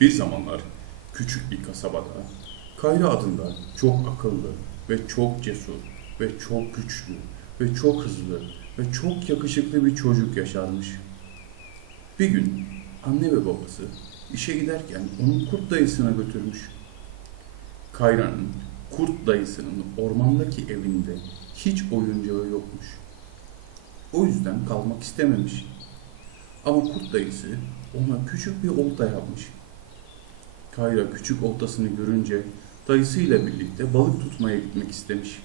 Bir zamanlar küçük bir kasabada Kayra adında çok akıllı ve çok cesur ve çok güçlü ve çok hızlı ve çok yakışıklı bir çocuk yaşarmış. Bir gün anne ve babası işe giderken onu kurt dayısına götürmüş. Kayra'nın kurt dayısının ormandaki evinde hiç oyuncağı yokmuş. O yüzden kalmak istememiş. Ama kurt dayısı ona küçük bir olta yapmış. Kayra küçük oltasını görünce dayısıyla birlikte balık tutmaya gitmek istemiş.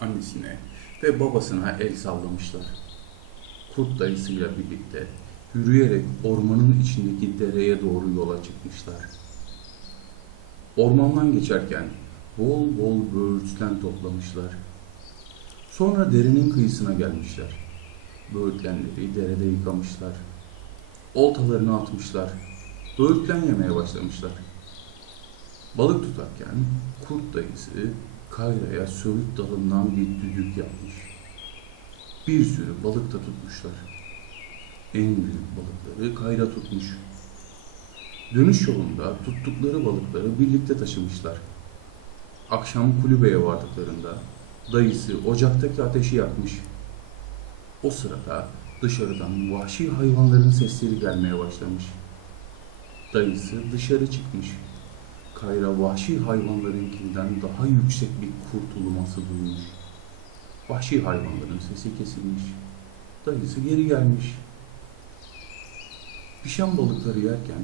Annesine ve babasına el sallamışlar. Kurt dayısıyla birlikte yürüyerek ormanın içindeki dereye doğru yola çıkmışlar. Ormandan geçerken bol bol böğürtlen toplamışlar. Sonra derenin kıyısına gelmişler. Böğürtlenleri derede yıkamışlar. Oltalarını atmışlar. Böğürtlen yemeye başlamışlar. Balık tutarken kurt dayısı Kayra'ya söğüt dalından bir düdük yapmış. Bir sürü balık da tutmuşlar. En büyük balıkları Kayra tutmuş. Dönüş yolunda tuttukları balıkları birlikte taşımışlar. Akşam kulübeye vardıklarında dayısı ocaktaki ateşi yakmış. O sırada dışarıdan vahşi hayvanların sesleri gelmeye başlamış. Dayısı dışarı çıkmış. Kayra vahşi hayvanlarınkinden daha yüksek bir kurt uluması duymuş. Vahşi hayvanların sesi kesilmiş. Dayısı geri gelmiş. Pişen balıkları yerken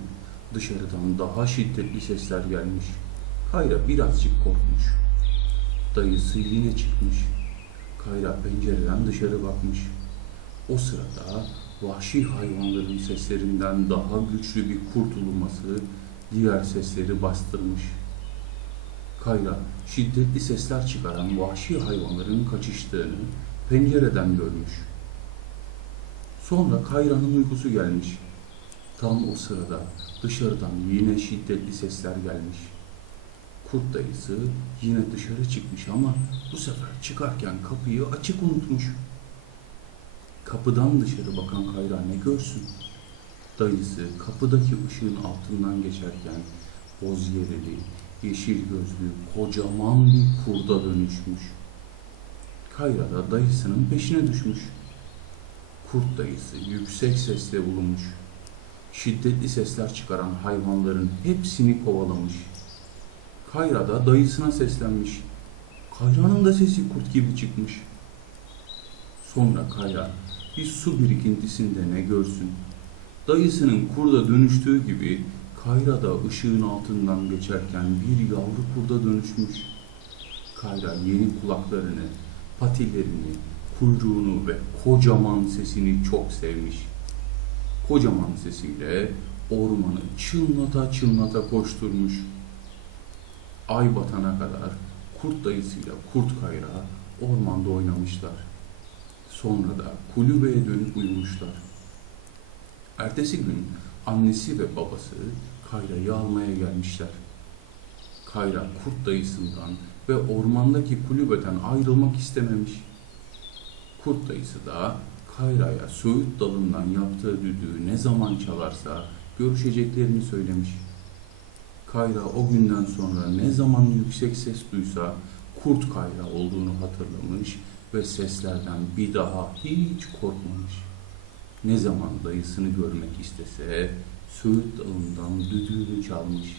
dışarıdan daha şiddetli sesler gelmiş. Kayra birazcık korkmuş. Dayısı yine çıkmış. Kayra pencereden dışarı bakmış. O sırada vahşi hayvanların seslerinden daha güçlü bir kurt uluması diğer sesleri bastırmış. Kayra şiddetli sesler çıkaran vahşi hayvanların kaçıştığını pencereden görmüş. Sonra Kayra'nın uykusu gelmiş. Tam o sırada dışarıdan yine şiddetli sesler gelmiş. Kurt dayısı yine dışarı çıkmış ama bu sefer çıkarken kapıyı açık unutmuş. Kapıdan dışarı bakan Kayra ne görsün? Dayısı kapıdaki ışığın altından geçerken boz yerili, yeşil gözlü, kocaman bir kurda dönüşmüş. Kayra da dayısının peşine düşmüş. Kurt dayısı yüksek sesle bulunmuş. Şiddetli sesler çıkaran hayvanların hepsini kovalamış. Kayra da dayısına seslenmiş. Kayra'nın da sesi kurt gibi çıkmış. Sonra Kayra bir su birikintisinde ne görsün? Dayısının kurda dönüştüğü gibi Kayra da ışığın altından geçerken bir yavru kurda dönüşmüş. Kayra yeni kulaklarını, patilerini, kuyruğunu ve kocaman sesini çok sevmiş. Kocaman sesiyle ormanı çınlata çınlata koşturmuş. Ay batana kadar kurt dayısıyla kurt kayra ormanda oynamışlar. Sonra da kulübeye dönüp uyumuşlar. Ertesi gün annesi ve babası Kayra'yı almaya gelmişler. Kayra kurt dayısından ve ormandaki kulübeden ayrılmak istememiş. Kurt dayısı da Kayra'ya söğüt dalından yaptığı düdüğü ne zaman çalarsa görüşeceklerini söylemiş. Kayra o günden sonra ne zaman yüksek ses duysa kurt Kayra olduğunu hatırlamış ve seslerden bir daha hiç korkmamış. Ne zaman dayısını görmek istese Söğüt dalından düdüğünü çalmış.